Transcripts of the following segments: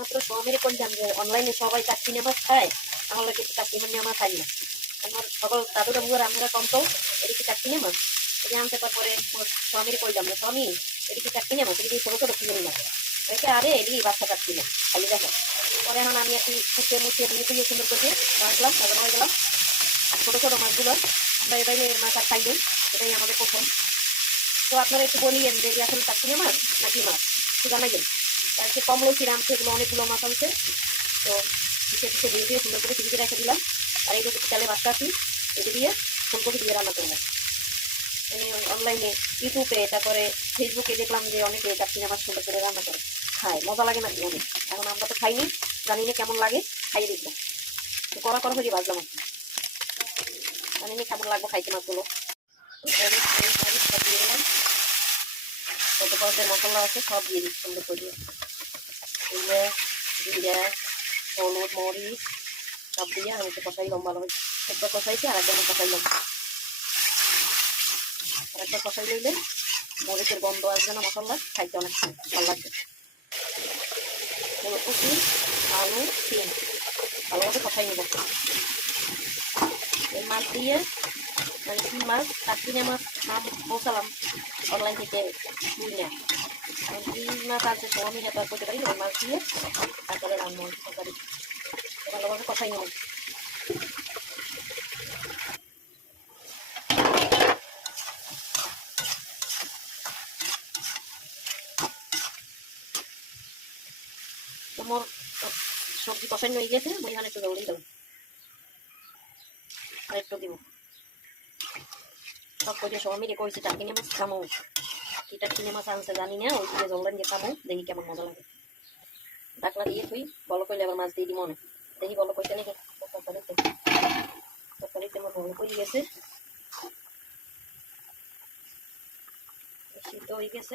মাত্র সমের করলাম যে অনলাইনে সবাই চাকরি নেবার খায় আমার লোক একটু চাকরি মানে আমার খাই না। আমার সকল দাদু দাবুরা আমরা কম তো, এদিকে চাকরি নেবার এটা আনতে পার স্বামীর কইলাম না স্বামী, এদিকে চাকরি নেবার এদিকে ছোটো ছোটো কিনে না একে আরে এদিকে বাচ্চা চাকরি না খালি দেখো। পরে এখন আমি একটু ফুটে মুছে দিয়ে দিয়ে সুন্দর করে রাখলাম তারপর হয়ে গেলাম। ছোটো ছোটো মাছগুলো বাইরে বাইরে মাছ আর খাই খাইবেন এটাই আমাদের প্রথম। তো আপনারা একটু বলিয়েন যে আসলে চাকরি মাছ নাকি মাছ? একটু জানাইবেন আর সে কম লইছি রামছে এগুলো অনেকগুলো মাছ আনছে তো পিছিয়ে পিছিয়ে দিয়ে দিয়ে সুন্দর করে ফ্রিজে রেখে দিলাম আর এইটুকু চালে বাচ্চা আছি এটা দিয়ে ফুলকপি দিয়ে রান্না করব আমি অনলাইনে ইউটিউবে তারপরে ফেসবুকে দেখলাম যে অনেকে চাকরি মাছ সুন্দর করে রান্না করে খায় মজা লাগে নাকি অনেক এখন আমরা তো খাইনি জানি না কেমন লাগে খাইয়ে দেখব তো করা করা হয়ে বাজলাম আর। জানি না কেমন লাগবে খাইতে মাছগুলো কত কত মশলা আছে সব দিয়ে দিচ্ছি সুন্দর করে জিরে জিরা হলুদ, মরিচ, সব দিয়ে আমি একটু কষাইলাম ভালো একবার কষাইছি আর একবার কষাইলাম আর একবার কষাই লইলে মরিচের গন্ধ আসবে না মশলা, খাইতে অনেক ভালো লাগবে। ফুলকপি আলু তিন ভালোভাবে কষাই নেব। এই মাছ দিয়ে মানে কি মাছ কাকিনে মাছ নাম পৌঁছালাম অনলাইন থেকে কিনে এখন কি মাছ আছে সব আমি হেপার করতে পারি ওই মাছ দিয়ে তারপরে রান্না তরকারি সবজি কষাই হয়ে গেছে মই এখানে একটু দৌড়িয়ে দেবো আর একটু দিব। সব করে সবাই মিলে কইছে টাকিনে মাছ খামো কি টাকিনে মাছ আনছে জানি না ওই দিয়ে জলদান দিয়ে খামো দেখি কেমন মজা লাগে ডাকলা দিয়ে তুই বলো কইলে আবার মাছ দিয়ে দিব মনে দেখি বলো কইতে নাকি তরকারিতে তরকারিতে আমার বলো কই গেছে সিদ্ধ হয়ে গেছে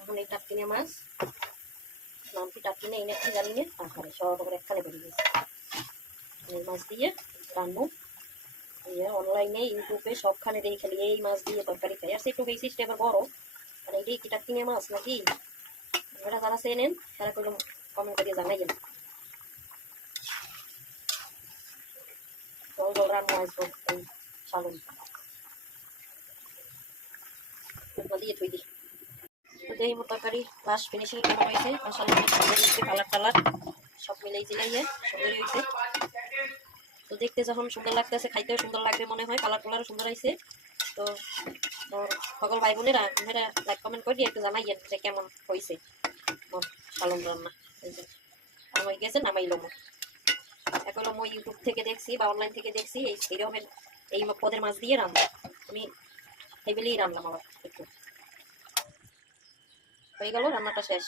এখন এই টাকিনে মাছ নাম কি টাকিনে এনে কি জানি না আরে সব একখানে বেরিয়ে গেছে মাছ দিয়ে রান্না। অনলাইনে ইউটিউবে সবখানে খালি এই মাছ দিয়ে তরকারি খাই। আর সেটু বেশি এবার বড়। আর এইটাই কিটা কিনে মাছ নাকি? আপনারা যারা চেনেন, তারা কোনো কমেন্ট করে জানাইবেন জল সব মিলাই জিলাইয়ে সুন্দর হয়েছে। তো দেখতে যখন সুন্দর লাগতেছে, খাইতেও সুন্দর লাগবে মনে হয় কালার কালারও সুন্দর হয়েছে। তো সকল ভাই বোনেরা আপনারা লাইক কমেন্ট করে একটু জানাইয়েন যে কেমন হয়েছে। মোর সালন রান্না। আমার গেছে নামাইলো মো এখন মই ইউটিউব থেকে দেখছি বা অনলাইন থেকে দেখছি, এই এইরকমের এই পদের মাছ দিয়ে রান্না। আমি হেবেলেই রান্নাম আবার একটু। হয়ে গেল, রান্নাটা শেষ।